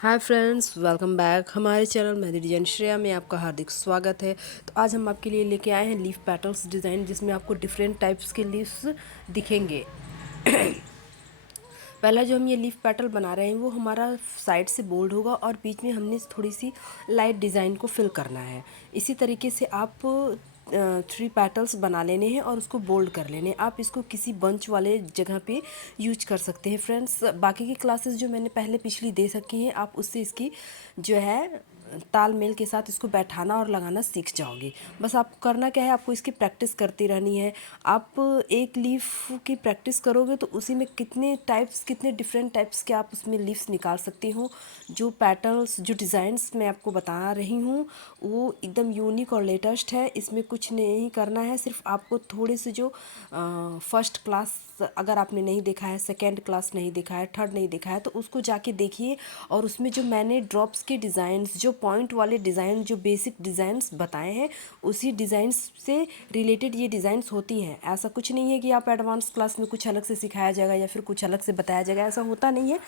Hi friends, welcome back हमारे channel mehndi design Shreya में आपका हार्दिक स्वागत है। तो आज हम आपके लिए लेके आए हैं लीफ पेटल्स डिज़ाइन, जिसमें आपको डिफरेंट टाइप्स के लीव्स दिखेंगे। पहला जो हम ये लीफ पेटल बना रहे हैं वो हमारा साइड से बोल्ड होगा और बीच में हमने थोड़ी सी लाइट डिज़ाइन को फिल करना है। इसी तरीके से आप 3 पेटल्स बना लेने हैं और उसको बोल्ड कर लेने हैं। आप इसको किसी बंच वाले जगह पे यूज कर सकते हैं। फ्रेंड्स, बाकी की क्लासेस जो मैंने पहले पिछली दे सकी हैं, आप उससे इसकी जो है तालमेल के साथ इसको बैठाना और लगाना सीख जाओगे। बस आपको करना क्या है, आपको इसकी प्रैक्टिस करती रहनी है। आप एक लीफ की प्रैक्टिस करोगे तो उसी में कितने डिफरेंट टाइप्स के आप उसमें लीव्स निकाल सकते हो। जो पैटर्न्स, जो डिज़ाइंस मैं आपको बता रही हूँ वो एकदम यूनिक और लेटेस्ट है। इसमें कुछ नहीं करना है, सिर्फ आपको थोड़े से जो फर्स्ट क्लास अगर आपने नहीं देखा है, सेकेंड क्लास नहीं देखा है, थर्ड नहीं देखा है, तो उसको जाके देखिए। और उसमें जो मैंने ड्रॉप्स के डिज़ाइंस, जो पॉइंट वाले डिज़ाइन, जो बेसिक डिज़ाइंस बताए हैं, उसी डिज़ाइंस से रिलेटेड ये डिज़ाइंस होती हैं। ऐसा कुछ नहीं है कि आप एडवांस क्लास में कुछ अलग से सिखाया जाएगा या फिर कुछ अलग से बताया जाएगा, ऐसा होता नहीं है।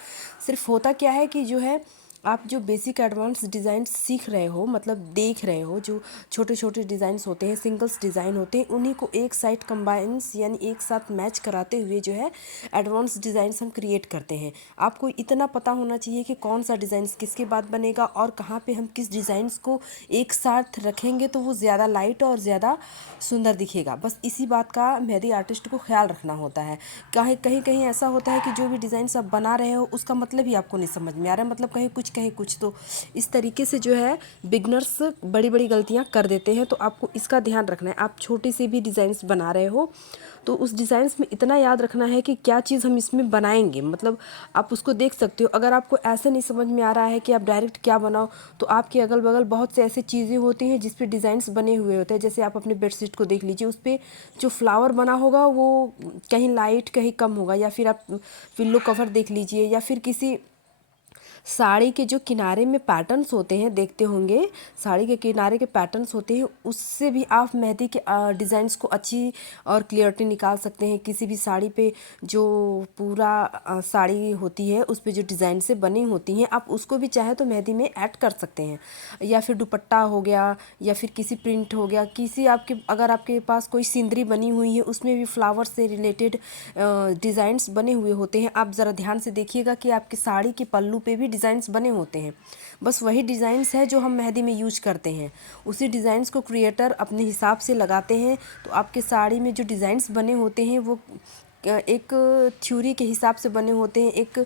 सिर्फ होता क्या है कि जो है आप जो बेसिक एडवांस डिज़ाइन सीख रहे हो, मतलब देख रहे हो, जो छोटे छोटे डिज़ाइंस होते हैं, सिंगल्स डिज़ाइन होते हैं, उन्हीं को एक साइड कंबाइंस यानी एक साथ मैच कराते हुए जो है एडवांस डिज़ाइंस हम क्रिएट करते हैं। आपको इतना पता होना चाहिए कि कौन सा डिज़ाइंस किसके बाद बनेगा और कहाँ पे हम किस डिज़ाइंस को एक साथ रखेंगे तो वो ज़्यादा लाइट और ज़्यादा सुंदर दिखेगा। बस इसी बात का मेहंदी आर्टिस्ट को ख्याल रखना होता है। कहीं कहीं कहीं ऐसा होता है कि जो भी डिज़ाइंस आप बना रहे हो उसका मतलब ही आपको नहीं समझ में आ रहा है, मतलब कहीं कुछ। तो इस तरीके से जो है बिगनर्स बड़ी बड़ी गलतियां कर देते हैं। तो आपको इसका ध्यान रखना है। आप छोटी सी भी डिज़ाइंस बना रहे हो तो उस डिज़ाइंस में इतना याद रखना है कि क्या चीज़ हम इसमें बनाएंगे, मतलब आप उसको देख सकते हो। अगर आपको ऐसे नहीं समझ में आ रहा है कि आप डायरेक्ट क्या बनाओ, तो आपके अगल बगल बहुत से ऐसी चीज़ें होती हैं जिस पे डिज़ाइंस बने हुए होते हैं। जैसे आप अपने बेडशीट को देख लीजिए, उस पर जो फ्लावर बना होगा वो कहीं लाइट कहीं कम होगा। या फिर आप पिल्लो कवर देख लीजिए, या फिर किसी साड़ी के जो किनारे में पैटर्न्स होते हैं, देखते होंगे, साड़ी के किनारे के पैटर्न्स होते हैं, उससे भी आप मेहंदी के डिज़ाइंस को अच्छी और क्लियरिटी निकाल सकते हैं। किसी भी साड़ी पे जो पूरा साड़ी होती है उस पे जो डिज़ाइन से बनी होती हैं, आप उसको भी चाहे तो मेहंदी में ऐड कर सकते हैं। या फिर दुपट्टा हो गया, या फिर किसी प्रिंट हो गया, किसी आपके अगर आपके पास कोई सिंदरी बनी हुई है उसमें भी फ्लावर से रिलेटेड डिज़ाइंस बने हुए होते हैं। आप ज़रा ध्यान से देखिएगा कि आपकी साड़ी के पल्लू पे भी डिज़ाइंस बने होते हैं। बस वही डिज़ाइंस है जो हम मेहंदी में यूज करते हैं। उसी डिज़ाइंस को क्रिएटर अपने हिसाब से लगाते हैं। तो आपके साड़ी में जो डिज़ाइंस बने होते हैं वो एक थ्योरी के हिसाब से बने होते हैं। एक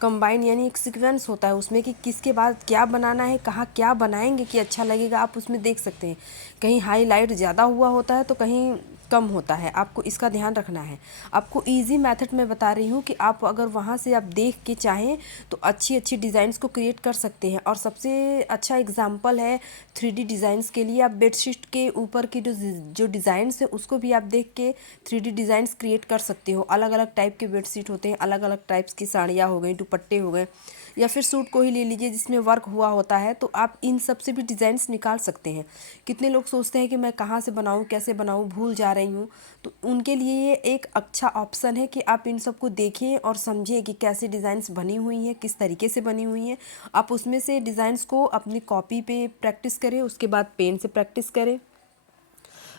कंबाइन यानी एक सीक्वेंस होता है उसमें कि किसके बाद क्या बनाना है, कहाँ क्या बनाएंगे कि अच्छा लगेगा। आप उसमें देख सकते हैं कहीं हाईलाइट ज़्यादा हुआ होता है तो कहीं कम होता है। आपको इसका ध्यान रखना है। आपको इजी मेथड में बता रही हूँ कि आप अगर वहाँ से आप देख के चाहें तो अच्छी अच्छी डिज़ाइंस को क्रिएट कर सकते हैं। और सबसे अच्छा एग्जांपल है 3D डिज़ाइंस के लिए। आप बेडशीट के ऊपर की जो डिज़ाइंस है उसको भी आप देख के 3D डिज़ाइंस क्रिएट कर सकते हो। अलग अलग टाइप के बेडशीट होते हैं, अलग अलग टाइप्स की साड़ियाँ हो गई, दुपट्टे हो गए, या फिर सूट को ही ले लीजिए जिसमें वर्क हुआ होता है। तो आप इन सब से भी डिज़ाइंस निकाल सकते हैं। कितने लोग सोचते हैं कि मैं कहाँ से बनाऊँ, कैसे बनाऊँ, भूल जा रही हूँ। तो उनके लिए ये एक अच्छा ऑप्शन है कि आप इन सबको देखें और समझें कि कैसे डिज़ाइंस बनी हुई हैं, किस तरीके से बनी हुई हैं। आप उसमें से डिज़ाइंस को अपनी कॉपी पे प्रैक्टिस करें, उसके बाद पेन से प्रैक्टिस करें।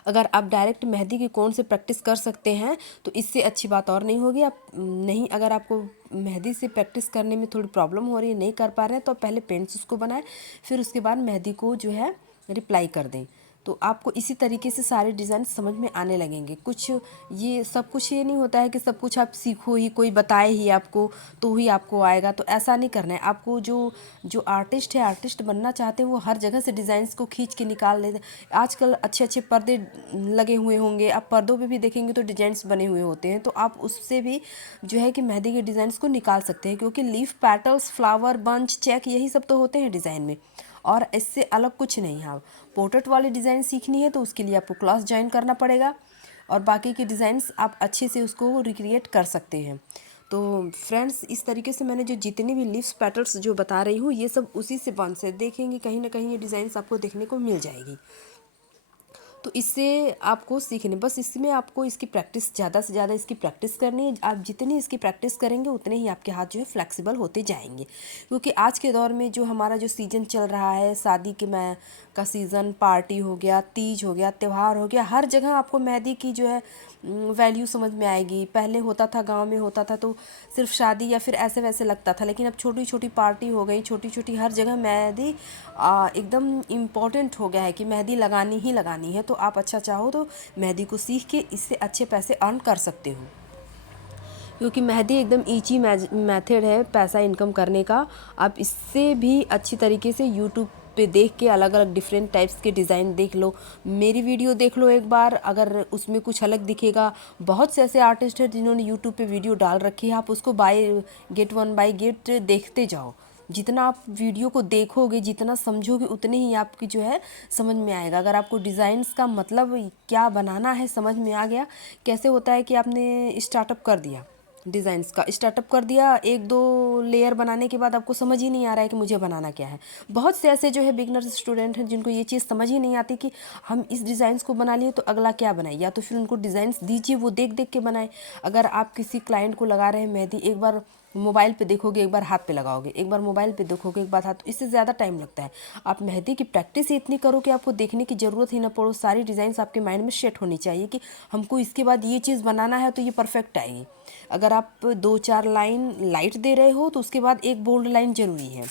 अगर आप डायरेक्ट मेहंदी की कोन से प्रैक्टिस कर सकते हैं तो इससे अच्छी बात और नहीं होगी। आप नहीं, अगर आपको मेहंदी से प्रैक्टिस करने में थोड़ी प्रॉब्लम हो रही है, नहीं कर पा रहे हैं, तो पहले पेन से उसको बनाएं, फिर उसके बाद मेहंदी को जो है रिप्लाई कर दें। तो आपको इसी तरीके से सारे डिज़ाइन समझ में आने लगेंगे। कुछ ये सब कुछ ये नहीं होता है कि सब कुछ आप सीखो ही, कोई बताए ही आपको तो ही आपको आएगा, तो ऐसा नहीं करना है आपको। जो जो आर्टिस्ट है, आर्टिस्ट बनना चाहते हैं, वो हर जगह से डिज़ाइंस को खींच के निकाल लेते हैं। आजकल अच्छे अच्छे पर्दे लगे हुए होंगे, आप पर्दों पे भी देखेंगे तो डिज़ाइंस बने हुए होते हैं। तो आप उससे भी जो है कि मेहंदी के डिज़ाइंस को निकाल सकते हैं, क्योंकि leaf petals, flower, bunch, check, यही सब तो होते हैं डिज़ाइन में, और इससे अलग कुछ नहीं है। पोर्ट्रेट वाली डिज़ाइन सीखनी है तो उसके लिए आपको क्लास ज्वाइन करना पड़ेगा, और बाकी के डिज़ाइंस आप अच्छे से उसको रिक्रिएट कर सकते हैं। तो फ्रेंड्स, इस तरीके से मैंने जो जितने भी लीव्स पेटल्स जो बता रही हूँ ये सब उसी से बन से देखेंगे, कहीं ना कहीं ये डिज़ाइंस आपको देखने को मिल जाएगी। तो इससे आपको सीखने, बस इसमें आपको इसकी प्रैक्टिस, ज़्यादा से ज़्यादा इसकी प्रैक्टिस करनी है। आप जितनी इसकी प्रैक्टिस करेंगे उतने ही आपके हाथ जो है फ्लेक्सिबल होते जाएंगे। क्योंकि आज के दौर में जो हमारा जो सीज़न चल रहा है, शादी के में का सीज़न, पार्टी हो गया, तीज हो गया, त्यौहार हो गया, हर जगह आपको मेहंदी की जो है वैल्यू समझ में आएगी। पहले होता था, गांव में होता था तो सिर्फ शादी या फिर ऐसे वैसे लगता था, लेकिन अब छोटी छोटी पार्टी हो गई, छोटी छोटी हर जगह मेहंदी एकदम इम्पॉर्टेंट हो गया है कि मेहंदी लगानी ही लगानी है। तो आप अच्छा चाहो तो मेहंदी को सीख के इससे अच्छे पैसे अर्न कर सकते हो, क्योंकि मेहंदी एकदम ईजी मेथड है पैसा इनकम करने का। आप इससे भी अच्छी तरीके से यूट्यूब पे देख के अलग अलग डिफरेंट टाइप्स के डिज़ाइन देख लो, मेरी वीडियो देख लो एक बार, अगर उसमें कुछ अलग दिखेगा। बहुत से ऐसे आर्टिस्ट हैं जिन्होंने यूट्यूब पे वीडियो डाल रखी है, आप उसको buy get one buy get देखते जाओ। जितना आप वीडियो को देखोगे, जितना समझोगे, उतने ही आपकी जो है समझ में आएगा। अगर आपको डिज़ाइंस का मतलब क्या बनाना है समझ में आ गया, कैसे होता है कि आपने स्टार्टअप कर दिया, डिज़ाइंस का स्टार्टअप कर दिया, एक दो लेयर बनाने के बाद आपको समझ ही नहीं आ रहा है कि मुझे बनाना क्या है। बहुत से ऐसे जो है बिगनर्स स्टूडेंट हैं जिनको ये चीज़ समझ ही नहीं आती कि हम इस डिज़ाइंस को बना लिए तो अगला क्या बनाए, या तो फिर उनको डिज़ाइंस दीजिए, वो देख देख के बनाए। अगर आप किसी क्लाइंट को लगा रहे हैं मेहंदी, एक बार मोबाइल पे देखोगे, एक बार हाथ पे लगाओगे, एक बार मोबाइल पे देखोगे, एक बार हाथ, इससे ज़्यादा टाइम लगता है। आप मेहंदी की प्रैक्टिस ही इतनी करो कि आपको देखने की ज़रूरत ही ना पड़ो। सारी डिज़ाइंस आपके माइंड में सेट होनी चाहिए कि हमको इसके बाद ये चीज़ बनाना है तो ये परफेक्ट आएगी। अगर आप 2-4 लाइन लाइट दे रहे हो तो उसके बाद एक बोल्ड लाइन ज़रूरी है।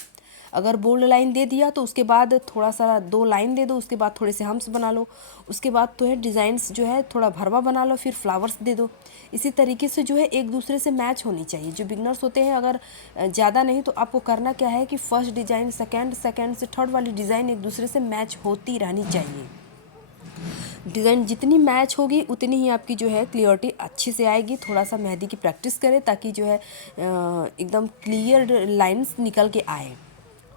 अगर बोल्ड लाइन दे दिया तो उसके बाद थोड़ा सा 2 लाइन दे दो, उसके बाद थोड़े से हम्स बना लो, उसके बाद तो है डिज़ाइंस जो है थोड़ा भरवा बना लो, फिर फ्लावर्स दे दो। इसी तरीके से जो है एक दूसरे से मैच होनी चाहिए। जो बिगनर्स होते हैं, अगर ज़्यादा नहीं तो आपको करना क्या है कि फर्स्ट डिज़ाइन सेकेंड, सेकेंड से थर्ड वाली डिज़ाइन एक दूसरे से मैच होती रहनी चाहिए। डिज़ाइन जितनी मैच होगी उतनी ही आपकी जो है क्लियरिटी अच्छे से आएगी। थोड़ा सा मेहंदी की प्रैक्टिस करें ताकि जो है एकदम क्लियर लाइंस निकल के आए।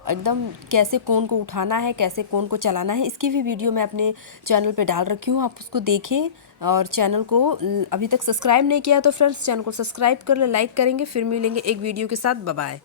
एकदम कैसे कोन को उठाना है, कैसे कोन को चलाना है, इसकी भी वीडियो मैं अपने चैनल पे डाल रखी हूँ, आप उसको देखें। और चैनल को अभी तक सब्सक्राइब नहीं किया तो फ्रेंड्स चैनल को सब्सक्राइब कर ले, लाइक करेंगे। फिर मिलेंगे एक वीडियो के साथ। Bye bye.